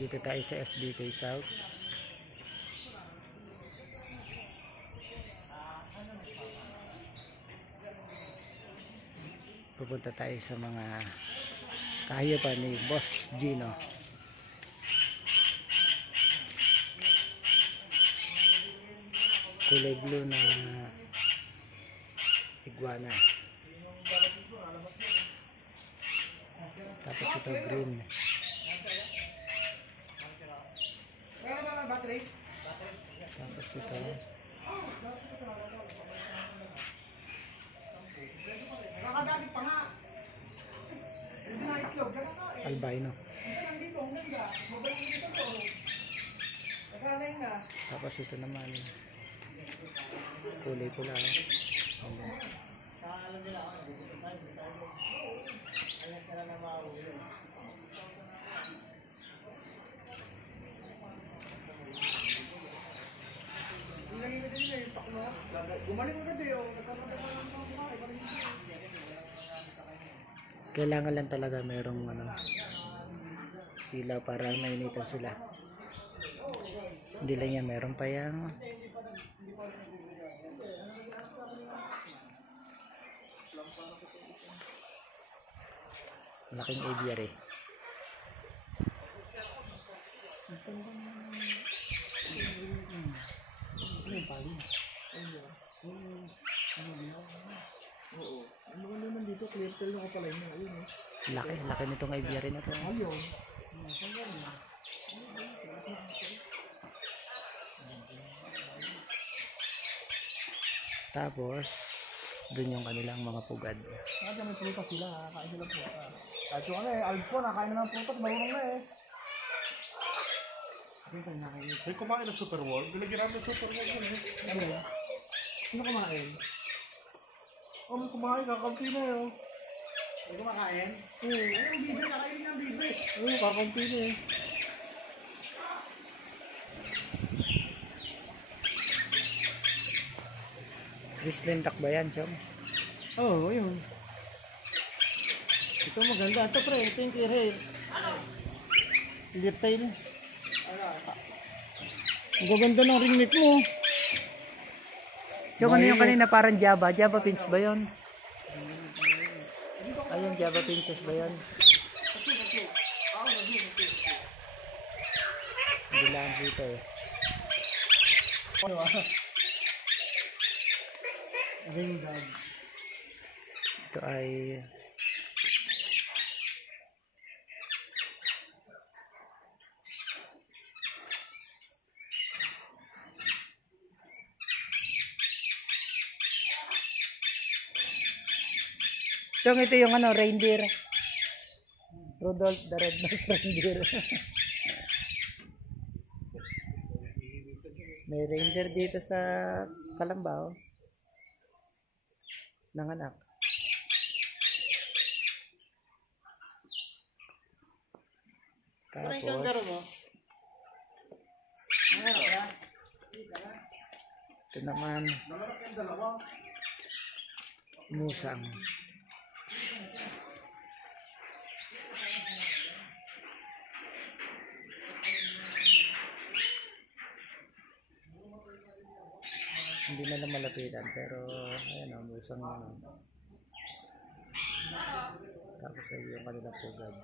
Dito tayo sa SBK South. Pupunta tayo sa mga kahayapan ni Boss Gino. Kulay blue na iguana. Tapos ito green. Tapos ito albino. Tapos ito naman kulay pula. Kailangan lang talaga merong ilaw para mainitan sila. Hindi lang yan, meron pa yung malaking aviary. Laki nitong aviary na to. Tapos dun yung kanilang mga pugad. May prutas sila, kain sila prutas. Kahit yung Alpo, nakain na ng prutas, marunong na May kumain ng Super World? Bilagyan namin ng Super World yun Ano yun? Sino kumain? May kumain, kakampi na yun. May kumakain? Oo. Yung bibe, nakainin ng bibe. Oo, kakampi na Whistling duck ba yan, Chong? Oo, yun. Ito maganda. Ito pre, ito yung kirail. Liptail. Ang gaganda ng ringneck mo. Chong, ano yung kanina parang Java? Java Pinch ba yun? Ayun, Java Pinches ba yun? Bilaan dito eh. Ringdog. Ito ay Chong, ito yung reindeer. Rudolph the Red-Nosed Reindeer. May reindeer dito sa Calambao. Nanganak. Tapos ito naman musang. Hindi na lang malapitan pero ayan musang tapos ay yung kanilang pugad.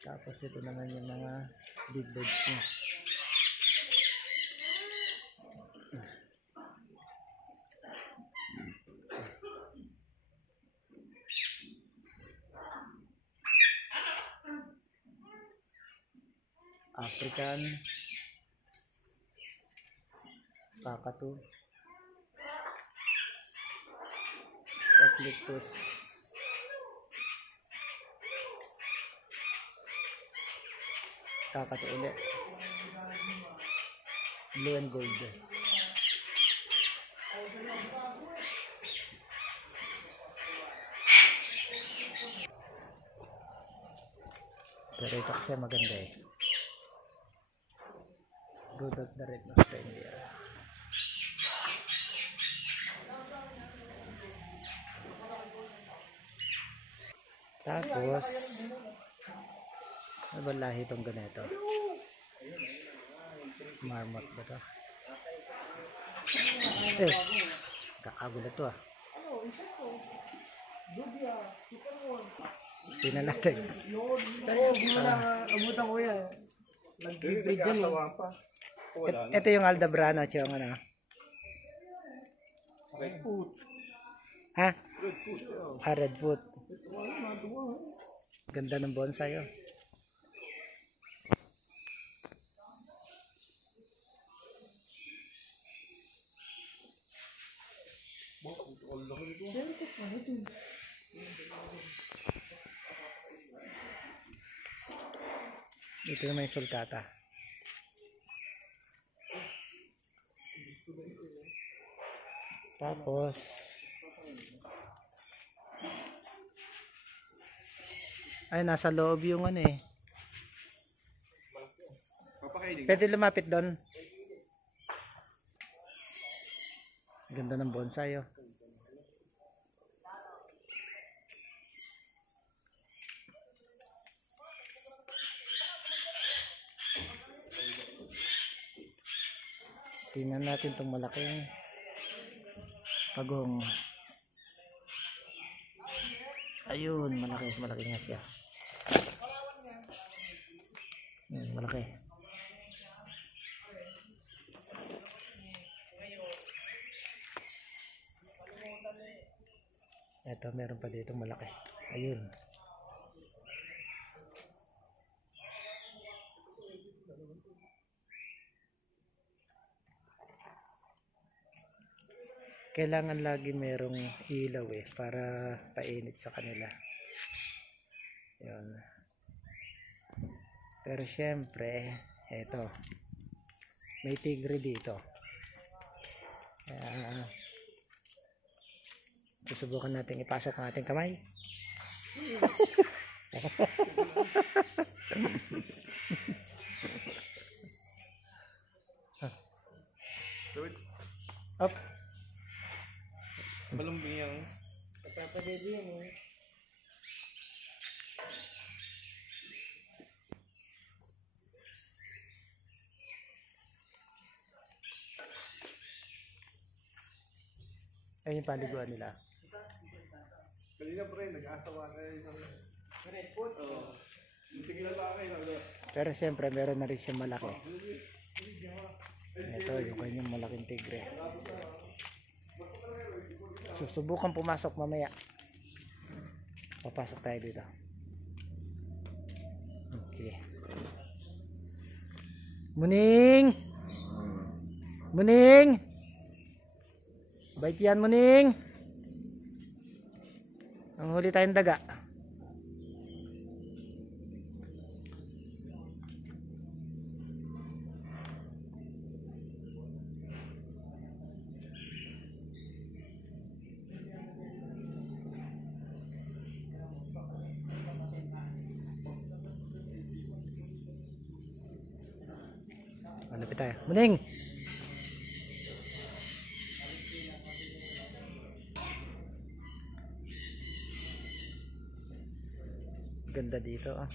Tapos ito naman yung mga big birds niya. African kakatu, Ecliptus, kakatu ulit, blue and gold. Pero ito kasi maganda eh. Rudolph the Red-Nosed Reindeer. Tapos, ano ba lahi itong ganito? Marmot ba ito? Kakagulat to ah. Tingnan natin. Saan yung muna abutan ko yan? Nag-breed dyan eh. Ito yung Aldebrano at yung ano. Ha? Red foot. Ganda ng bonsai oh. Ito yung may sultata. Tapos ay nasa loob yung ano eh. Pwede lumapit doon. Ganda ng bonsai oh. Tingnan natin itong malaking pagong. Ayun, malaki nga siya. Malaki. Ito, meron pa dito malaki. Ayun. Kailangan lagi merong ilaw eh para painit sa kanila. Yun. Pero syempre, eto. May tigre dito. Kaya susubukan natin ipasok ang ating kamay. Up. Malumbing yung Pagpapadali yan eh. Ayun yung paliguan nila. kanina pre, nag-asawa na yung red foot. Oo. Hindi lalaki na. Pero siyempre meron na rin siyang malaki. Ito yung kanyang malaking tigre. Susubukan pumasok mamaya. Papasok tayo dito. Okay. Muning! Muning! Bait yan, Muning! Ang huli tayong daga. Malapit tayo. Muning! Ganda dito ah.